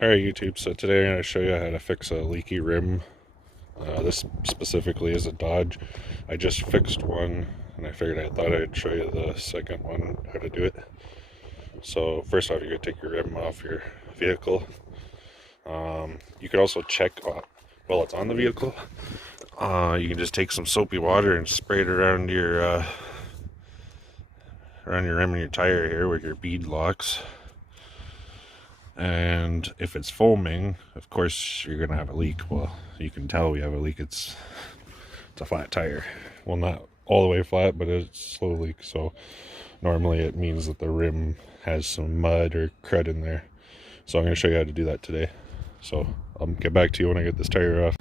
Alright YouTube, so today I'm going to show you how to fix a leaky rim. This specifically is a Dodge. I just fixed one and I thought I'd show you the second one, how to do it. So first off, you're going to take your rim off your vehicle. You could also check while it's on the vehicle. You can just take some soapy water and spray it around your rim and your tire here where your bead locks. And if it's foaming, of course you're gonna have a leak. Well, you can tell we have a leak. It's a flat tire. Well, not all the way flat, but it's a slow leak. So normally it means that the rim has some mud or crud in there. So I'm gonna show you how to do that today. So I'll get back to you when I get this tire off.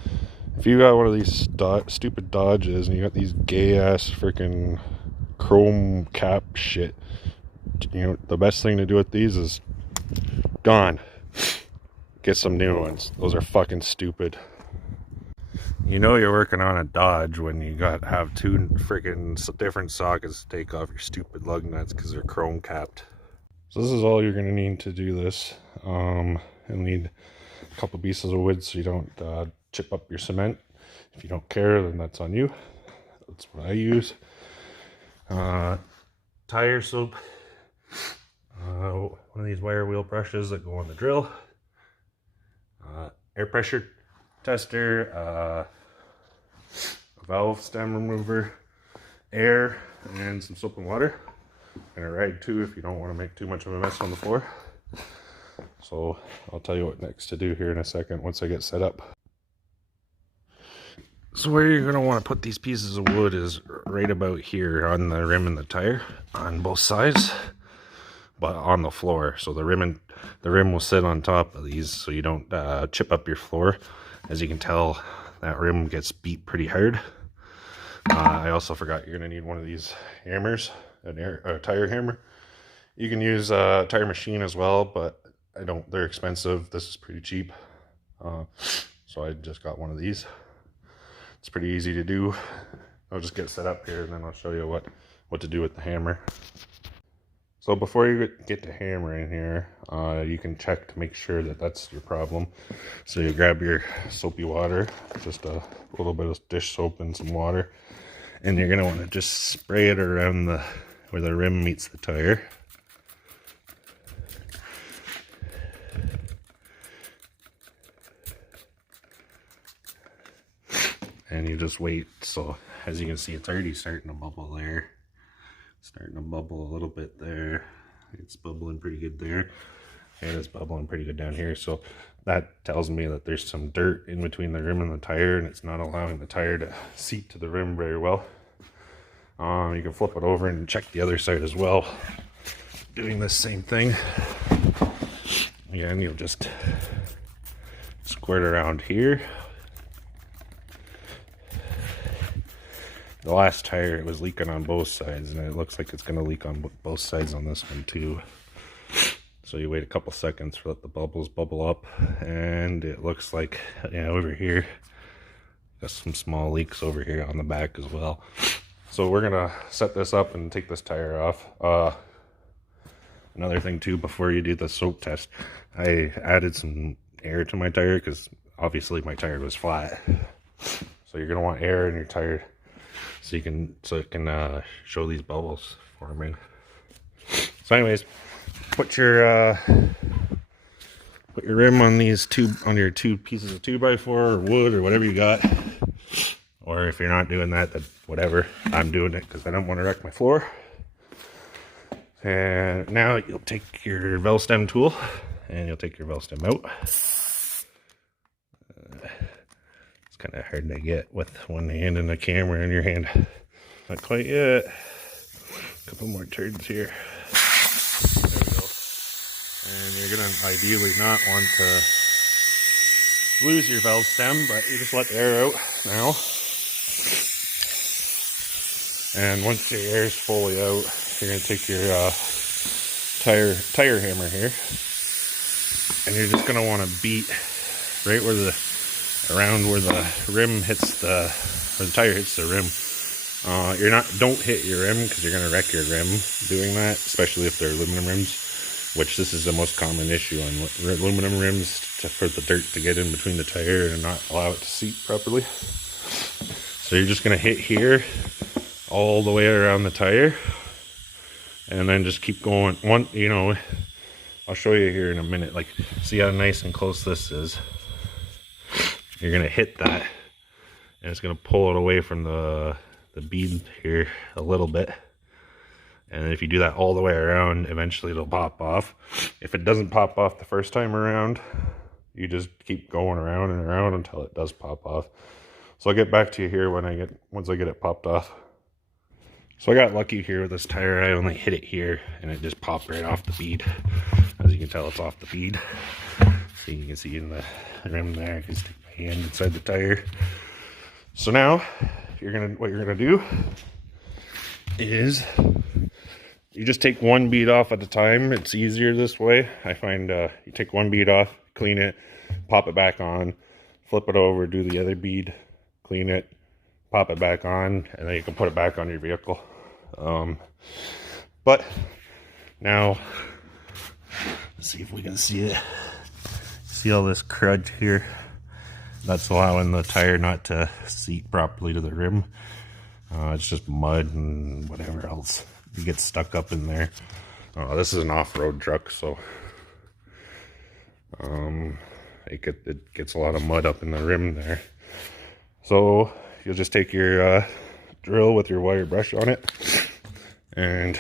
If you got one of these stupid Dodges and you got these gay ass freaking chrome cap shit, you know the best thing to do with these is gone. Get some new ones. Those are fucking stupid. You know you're working on a Dodge when you have two freaking different sockets to take off your stupid lug nuts because they're chrome capped. So this is all you're gonna need to do this. You'll need a couple pieces of wood so you don't chip up your cement. If you don't care, then that's on you. That's what I use. Tire soap. One of these wire wheel brushes that go on the drill, air pressure tester, a valve stem remover, air, and some soap and water, and a rag too if you don't want to make too much of a mess on the floor. So I'll tell you what next to do here in a second once I get set up. So where you're going to want to put these pieces of wood is right about here on the rim and the tire on both sides, but on the floor. So the rim will sit on top of these so you don't chip up your floor. As you can tell, that rim gets beat pretty hard. I also forgot you're going to need one of these hammers, a tire hammer. You can use a tire machine as well, but they're expensive. This is pretty cheap. So I just got one of these. It's pretty easy to do. I'll just get set up here and then I'll show you what to do with the hammer. So before you get to hammering here, you can check to make sure that that's your problem. So you grab your soapy water, just a little bit of dish soap and some water, and you're going to want to just spray it around where the rim meets the tire. And you just wait. So as you can see, it's already starting to bubble there. Starting to bubble a little bit there. It's bubbling pretty good there. And it's bubbling pretty good down here. So that tells me that there's some dirt in between the rim and the tire, and it's not allowing the tire to seat to the rim very well. You can flip it over and check the other side as well, doing the same thing. Again, you'll just squirt around here. The last tire, it was leaking on both sides, and it looks like it's going to leak on both sides on this one too. So you wait a couple seconds for let the bubbles bubble up, and it looks like, yeah, over here, got some small leaks over here on the back as well. So we're going to set this up and take this tire off. Another thing too, before you do the soap test, I added some air to my tire because obviously my tire was flat. So you're going to want air in your tire so it can show these bubbles forming. So anyways, put your rim on your two pieces of 2x4 or wood or whatever you got. Or if you're not doing that, then whatever. I'm doing it because I don't want to wreck my floor. And now you'll take your valve stem tool and you'll take your valve stem out. It's kind of hard to get with one hand and the camera in your hand. Not quite yet. A couple more turns here. There we go. And you're going to ideally not want to lose your valve stem, but you just let the air out now. And once your air is fully out, you're going to take your tire hammer here, and you're just going to want to beat right around where the rim hits where the tire hits the rim. Don't hit your rim because you're going to wreck your rim doing that, especially if they're aluminum rims. which this is the most common issue on aluminum rims, for the dirt to get in between the tire and not allow it to seat properly. So you're just going to hit here all the way around the tire, and then just keep going. I'll show you here in a minute. Like, see how nice and close this is? You're going to hit that, and it's going to pull it away from the bead here a little bit. And if you do that all the way around, eventually it'll pop off. If it doesn't pop off the first time around, you just keep going around and around until it does pop off. So I'll get back to you here once I get it popped off. So I got lucky here with this tire. I only hit it here and it just popped right off the bead. As you can tell, it's off the bead. So you can see in the rim there, I can stick my hand inside the tire. So now what you're gonna do is you just take one bead off at a time. It's easier this way. I find you take one bead off, clean it, pop it back on, flip it over, do the other bead, clean it, pop it back on, and then you can put it back on your vehicle. But now, let's see if we can see it. See all this crud here? That's allowing the tire not to seat properly to the rim. It's just mud and whatever else. You get stuck up in there. This is an off-road truck, so it gets a lot of mud up in the rim there. So you'll just take your drill with your wire brush on it and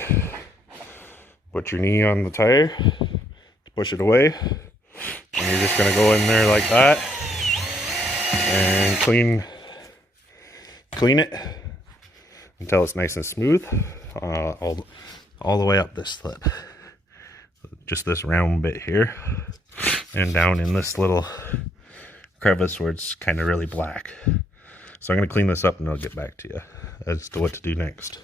put your knee on the tire to push it away. And you're just going to go in there like that and clean it until it's nice and smooth, all the way up this lip. Just this round bit here, and down in this little crevice where it's kind of really black. So I'm going to clean this up and I'll get back to you as to what to do next.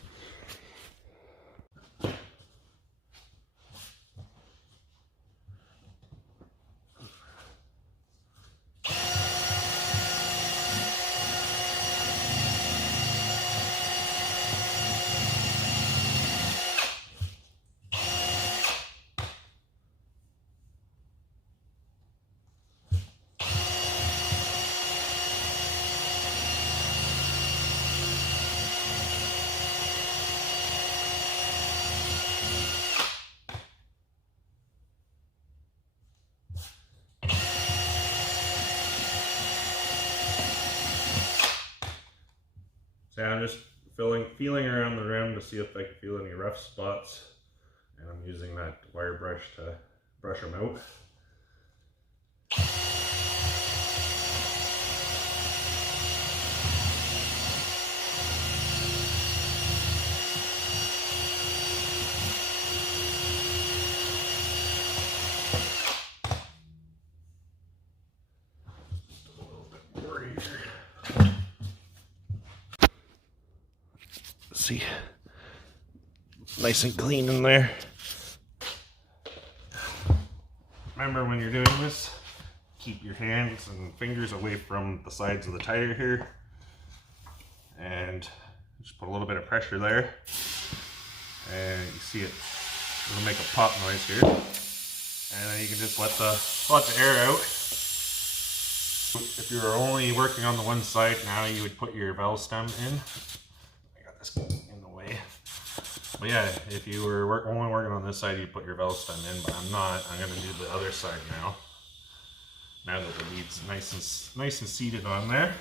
So I'm just feeling around the rim to see if I can feel any rough spots, and I'm using that wire brush to brush them out. Just a little bit more here. See, nice and clean in there. Remember, when you're doing this, keep your hands and fingers away from the sides of the tire here, and just put a little bit of pressure there, and you see it'll make a pop noise here, and then you can just let the air out. If you were only working on the one side, now you would put your valve stem in. In the way. But yeah, if you were only working on this side, you put your valve stem in, but I'm not. I'm going to do the other side now. Now that the bead's nice and seated on there,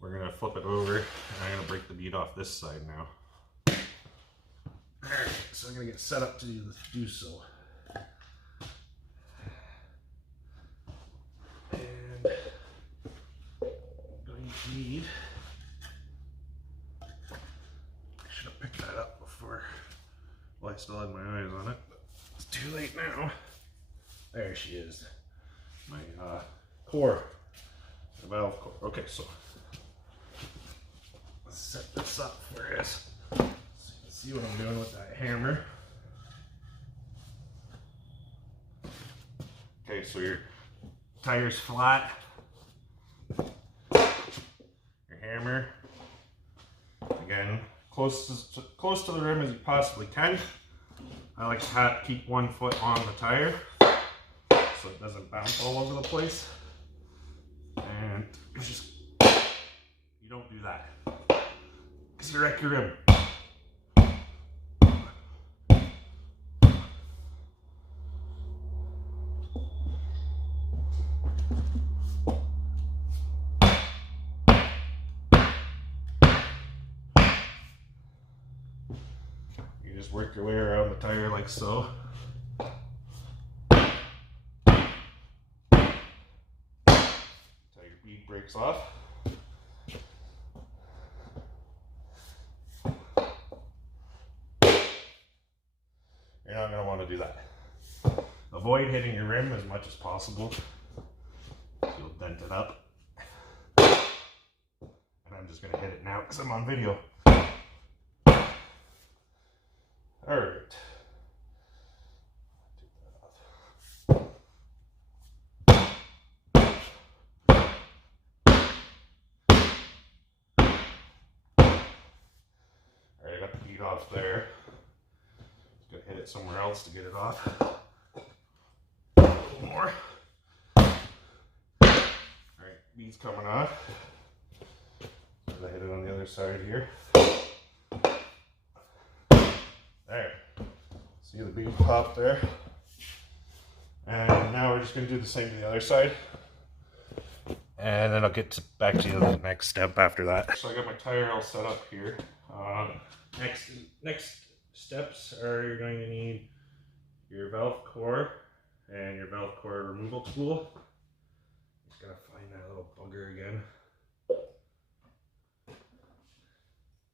we're going to flip it over, and I'm going to break the bead off this side now. Alright, so I'm going to get set up to do so. And going to need... pick that up before, well, I still had my eyes on it, but it's too late now. There she is, my core, the valve core. Okay, so let's set this up for us so you can see what I'm doing with that hammer. Okay, so your tire's flat, your hammer, again, close to the rim as you possibly can. I like to keep one foot on the tire so it doesn't bounce all over the place. And it's just, you don't do that because you wreck your rim. You just work your way around the tire like so. Until your bead breaks off. You're not going to want to do that. Avoid hitting your rim as much as possible. You'll dent it up. And I'm just going to hit it now because I'm on video. Alright. Alright, I got the bead off there. Just gonna hit it somewhere else to get it off. A little more. Alright, bead's coming off. So I hit it on the other side here. There. See the bead pop there? And now we're just going to do the same to the other side. And then I'll get back to the next step after that. So I got my tire all set up here. Next steps are you're going to need your valve core and your valve core removal tool. Just going to find that little bugger again.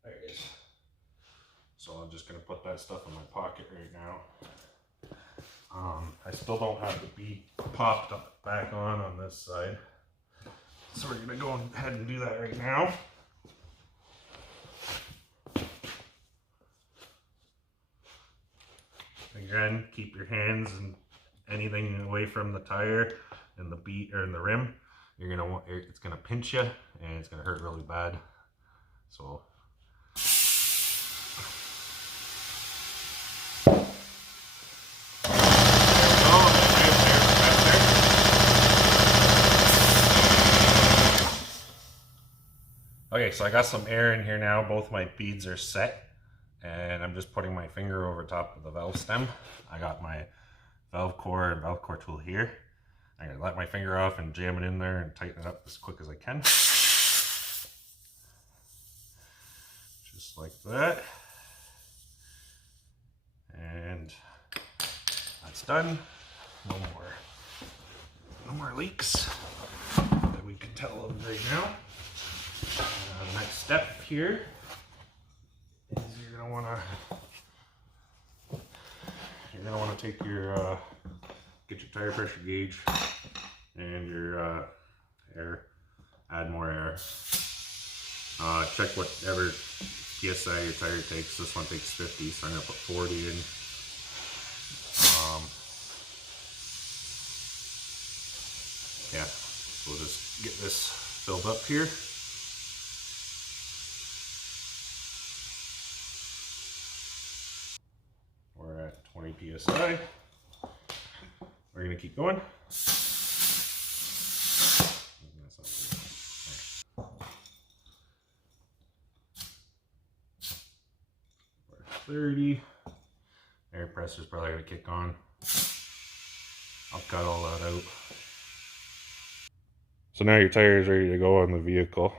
There it is. So I'm just going to put that stuff in my pocket right now. I still don't have the bead popped up back on this side. So we're going to go ahead and do that right now. Again, keep your hands and anything away from the tire and the bead or in the rim. You're going to want it's going to pinch you and it's going to hurt really bad. So okay, so I got some air in here now. Both my beads are set, and I'm just putting my finger over top of the valve stem. I got my valve core and valve core tool here. I'm gonna let my finger off and jam it in there and tighten it up as quick as I can. Just like that. And that's done. No more leaks that we can tell of right now. Next step here is you're gonna wanna take your get your tire pressure gauge and your air, add more air. Check whatever PSI your tire takes. This one takes 50, so I'm gonna put 40 in. Yeah, so we'll just get this filled up here. We're at 20 PSI. We're gonna keep going. We're at 30. Air pressure's probably gonna kick on. I'll cut all that out. So now your tire is ready to go on the vehicle.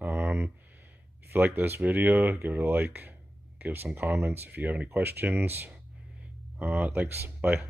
If you like this video, give it a like, give some comments if you have any questions. Thanks, bye.